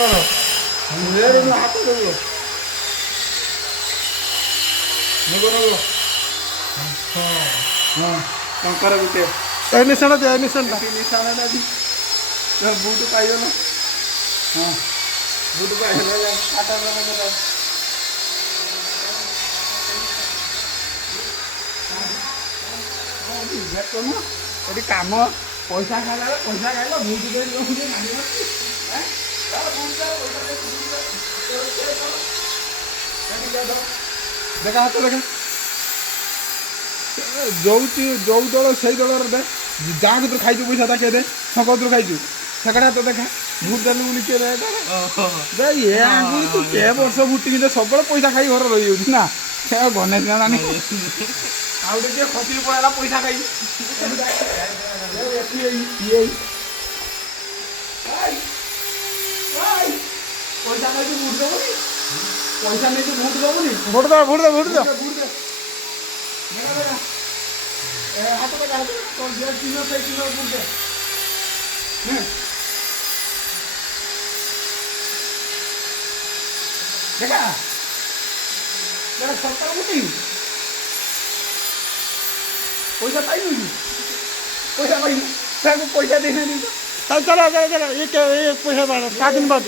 ହାତ ଦେବ ଟଙ୍କାର ଗୋଟେ ନିଶାଣ ଦେ ନିଶାଣଟା ନିଶାଣଟା ବୁଟ ପାଇଗଲ ହଁ ବୁଟ ପାଇଗଲ ଏଠି କାମ ପଇସା ଖାଇଲା ପଇସା ଖାଇଲ ବୁଟ ଦେଖା ହାତ ଦେଖା ଯୋଉ ଦଳ ସେଇ ଦଳର ଦେ ଯାହା କତରୁ ଖାଇଛୁ ପଇସା ତାକେ ଦେ ଛକ କତରୁ ଖାଇଛୁ ସେକଟା ହାତ ଦେଖା ଭୁଟ ଦେଲୁ ବୋଲି କିଏ ଏ ଆଙ୍ଗୁଳି ତୁ କେ ବର୍ଷ ଭୁଟିକି ଦେ ସବୁବେଳେ ପଇସା ଖାଇ ଘରେ ରହିଯାଉଛି ନା ସେ ଗଣେଶ ଜାଣି ଆଉ ଟିକେ ଖସିକି ପଳେଇଲା ପଇସା ଖାଇ ପଇସା ନେଇଛୁ ଭୁଟ ଦେବୁନି ପଇସା ନେଇଛୁ ଭୁଟ ଦେବୁନି ଭୋଟ ଦେ ଭୋଟ ଦେ ଭୋଟ ଦେ ହାତ କଥା ଚିହ୍ନ ସେଇ ଚିହ୍ନ ବୁଝେ ଦେଖା ସରକାର ବୁଝି ପଇସା ପାଇଲୁ କି ପଇସା ପାଇଲୁ ତାକୁ ପଇସା ଦେଇନାହାନ୍ତି चलो चलो चलो ये क्या ये पैसा बाद 7 दिन बाद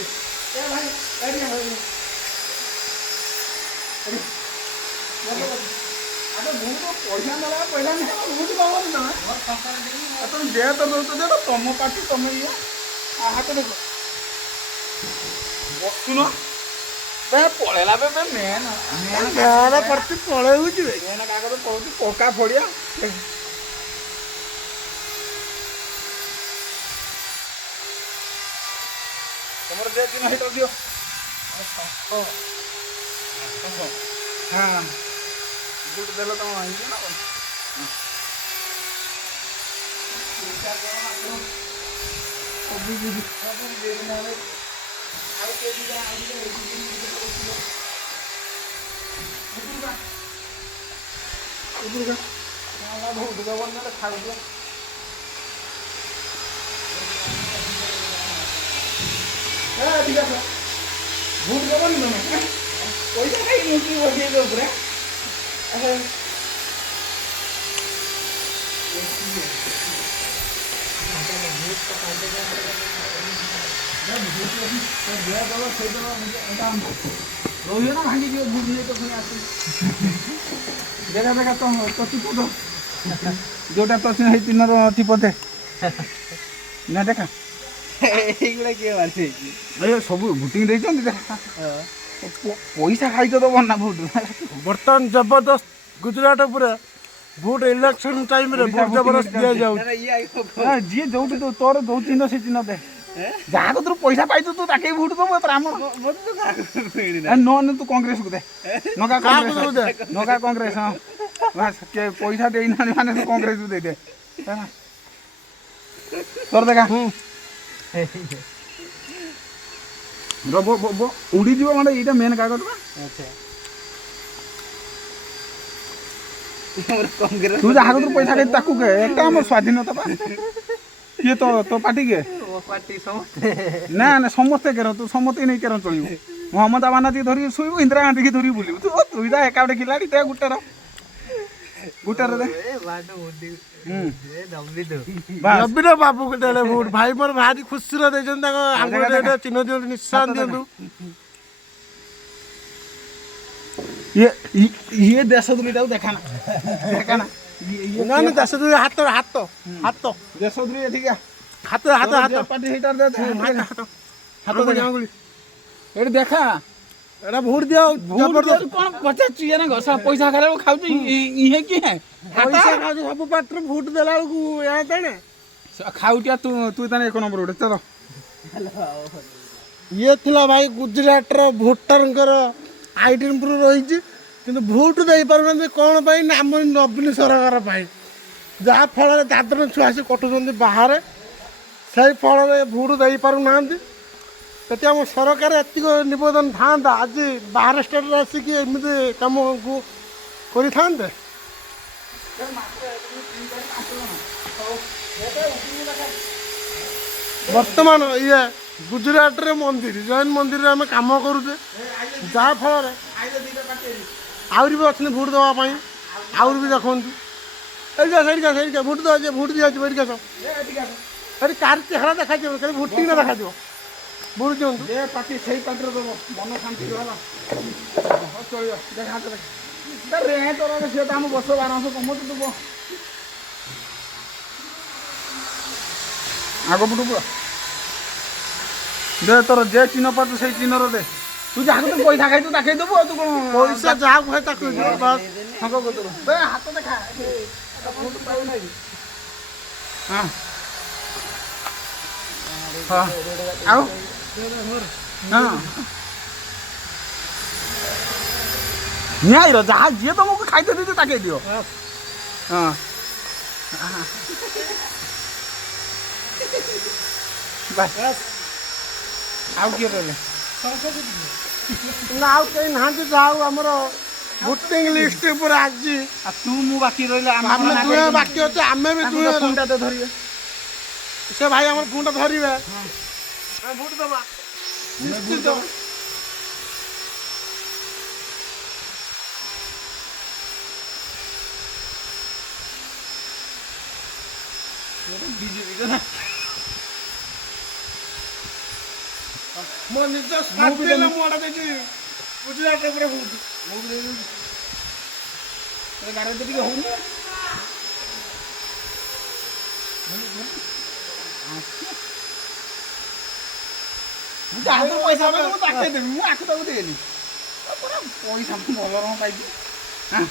ପଇସା ନେଲା ପଇସା ତମେ ଯେ ତ ଦଉଛ ଯେ ତମ ପାଟି ତମେ ଇଏ ହାତ ଦେଖ ବସୁନ ପଳେଇଲା ମେନ୍ ପଡୁଛି ପଳେଉଛି ମେନ୍ କାଗଜ ପଳଉଛି ପକା ଫଡ଼ିଆ ତମର ଯେ ଦିନ ହେଇଟା ଦିଅ ହଁ ବୁଟ ଦେଲ ତମ ହେଇଛି ନା କ'ଣ ଭୋଟ ଦେବ ଖାଉଛ ঠিক আছে ভোট দেবনি তুমি পয়সা খাই মুখি বসিয়ে দেবো পুরা রহিও না ভাঙি দিও ভোট নিয়ে তো পুଣି আসি দেখা দেখা তো চিপু তো ଯୋଉଟା ତ ହେଇ ଚିହ୍ନର ଅଛି ପଦେ ନା ଦେଖା এইগুলা କିଏ ମାରି ସବୁ ଭୋଟିଂ ଦେଇଛନ୍ତି ପଇସା ଖାଇଛ ତ ବନା ଭୋଟ ବର୍ତ୍ତମାନ ଜବରଦସ୍ତ ଗୁଜୁରାଟ ଉପରେ ଭୋଟ ଇଲେକ୍ସନ ଟାଇମରେ ଭୋଟ ଜବରଦସ୍ତ ଦିଆଯାଉଛି ଯିଏ ଯୋଉଠି ତୋର ଯୋଉ ଚିହ୍ନ ସେ ଚିହ୍ନ ଦେ ଯାହା କତରୁ ପଇସା ପାଇଛୁ ତୁ ତାକେ ଭୋଟ ଦବୁ ଆମର ନ ତୁ କଂଗ୍ରେସକୁ ଦେ ନଗା କଂଗ୍ରେସ ହଁ ପଇସା ଦେଇନାହାନ୍ତି ମାନେ ତୁ କଂଗ୍ରେସକୁ ଦେଇଦେ ତୋର ଦେଖା ଉଡ଼ିଯିବ ମାନେ ଏଇଟା ମେନ୍ କାଗଜ ବା ତୁ ଯାହା କତରୁ ପଇସା ଖାଇ ତାକୁ କେ ଏଟା ଆମର ସ୍ୱାଧୀନତା ବା ଇଏ ତୋ ପାର୍ଟି କେ ନା ନା ସମସ୍ତେ କେର ତୁ ସମସ୍ତେ ନେଇ କେର ଚଳିବୁ ମମତା ବାନାର୍ଜୀ ଧରିକି ଶୋଇବୁ ଇନ୍ଦିରା ଗାନ୍ଧୀକି ଧରିକି ବୁଲିବୁ ତୁ ତୁଇଟା ଏକା ଗୋଟେ ଖିଲାଡ଼ି ଦେ ଗୁଟେର ଦେ ନବୀନ ବାବୁକୁ ଦେଲେ ଭୋଟ ଭାଇ ମୋର ଭାରି ଖୁସିରେ ଦେଇଛନ୍ତି ତାଙ୍କ ଆଙ୍ଗୁଳିରେ ଚିହ୍ନ ଦିଅନ୍ତୁ ନିଶାନ ଦିଅନ୍ତୁ ଇଏ ଦେଶ ଦୁନିଟାକୁ ଦେଖାନା ନା ନା ଦେଶ ଦୁଇ ହାତ ହାତ ହାତ ଦେଶ ଦୁଇ ଏଠିକା ହାତ ହାତ ହାତ ପାଟି ସେଇଟା ହାତ ଆଙ୍ଗୁଳି ଏଠି ଦେଖା ଏଟା ଭୋଟ ଦିଅ କଣ ପଚାରୁଛୁ ଇଏ ନା ଘଷା ପଇସା ଖାଇଲା ଖାଉଛୁ ଇଏ କିଏ ପଇସା ଖାଉଛୁ ସବୁ ପାଟିରେ ଭୋଟ ଦେଲା ବେଳକୁ ଏହା ତେଣେ ଖାଉଟିଆ ତୁ ତାନେ 1 ନମ୍ବର ଗୋଟେ ଚାଲ ଇଏ ଥିଲା ଭାଇ ଗୁଜୁରାଟର ଭୋଟରଙ୍କର ଆଇଡେଣ୍ଟି ରହିଛି କିନ୍ତୁ ଭୋଟ ଦେଇପାରୁନାହାନ୍ତି କ'ଣ ପାଇଁ ନା ଆମ ନବୀନ ସରକାର ପାଇଁ ଯାହାଫଳରେ ଦାଦନ ଛୁଆ ଆସି କଟୁଛନ୍ତି ବାହାରେ ସେଇ ଫଳରେ ଭୋଟ ଦେଇପାରୁନାହାନ୍ତି ସେଠି ଆମ ସରକାର ଏତିକି ନିବେଦନ ଥାନ୍ତା ଆଜି ବାହାର ଷ୍ଟେଟ୍ରେ ଆସିକି ଏମିତି କାମକୁ କରିଥାନ୍ତେ ବର୍ତ୍ତମାନ ଇଏ ଗୁଜୁରାଟରେ ମନ୍ଦିର ଜୈନ ମନ୍ଦିରରେ ଆମେ କାମ କରୁଛେ ଯାହାଫଳରେ ଆହୁରି ବି ଅଛନ୍ତି ଭୋଟ ଦେବା ପାଇଁ ଆହୁରି ବି ଦେଖନ୍ତୁ ସେଇଠିକା ଭୋଟ ଭୋଟ ଦିଆଯିବ ଏଠିକା ସବୁ ସେଠି କାର ଚେହେରା ଦେଖାଯିବ ଖାଲି ଭୋଟିଂ ନା ଦେଖାଯିବ ଭୋଟ ଦିଅନ୍ତୁ ଯେ ପାର୍ଟି ସେଇ ପାର୍ଟିରେ ଦେବ ମନ ଶାନ୍ତି ହେଲା ଚଳିବ ଦେଖା ରେଟ୍ ସିଏ ତ ଆମ ବର୍ଷ 1200 କମଉଛି ଦେବ ଆଗପଟୁ ପୁରା ଦେ ତୋର ଯେ ଚିହ୍ନ ପାରୁଛୁ ସେଇ ଚିହ୍ନର ଦେ ତୁ ଯାହାକୁ ତୁ ପଇସା ଖାଇଛୁ ତାକୁ ଦେବୁ ଆଉ ତୁ କ'ଣ ପଇସା ଯାହାକୁ ହୁଏ ତାକୁ ଦିଅ ବାସ୍। ହାତ ଦେଖା ଭୋଟ ପାଇବୁ ନାହିଁ ହଁ ହଁ ଆଉ ହଁ ନ୍ୟାୟର ଯାହା ଯିଏ ତମକୁ ଖାଇତେ ଦେଇଛି ତାକେ ଦିଅ ହଁ ଆଉ କିଏ ରହିଲେ ନା ଆଉ କେହି ନାହାନ୍ତି ଯାହା ହଉ ଆମର ଭୋଟିଂ ଲିଷ୍ଟ ଉପରେ ଆଜି ଆଉ ତୁ ମୁଁ ବାକି ରହିଲେ ଆମେ ଦୁହେଁ ବାକି ଅଛୁ ଆମେ ବି ଦୁହେଁ ଫୋନ୍ଟା ତ ଧରିବେ ସେ ଭାଇ ଆମର ଫୋନ୍ଟା ଧରିବେ ଆମେ ଭୋଟ ଦେବା ନିଶ୍ଚିତ ବିଜେପି ମୋ ନିଜ ସ୍ୱାର୍ଥରେ ମୁଁ ଅର୍ଡର ଦେଇଛି ଗୁଜୁରାଟ ଉପରେ ଭୋଟ ମୁଁ ବି ଦେଇଦେଉଛି ଗାରେ ଟିକେ ହଉନି ମୁଁ ଯାହାକୁ ପଇସା ପାଇବି ମୁଁ ତାକେ ଦେବି ମୁଁ ଆକୁ ତାକୁ ଦେଇନି ପଇସା ମୁଁ ଭଲ ପାଇଛି ହଁ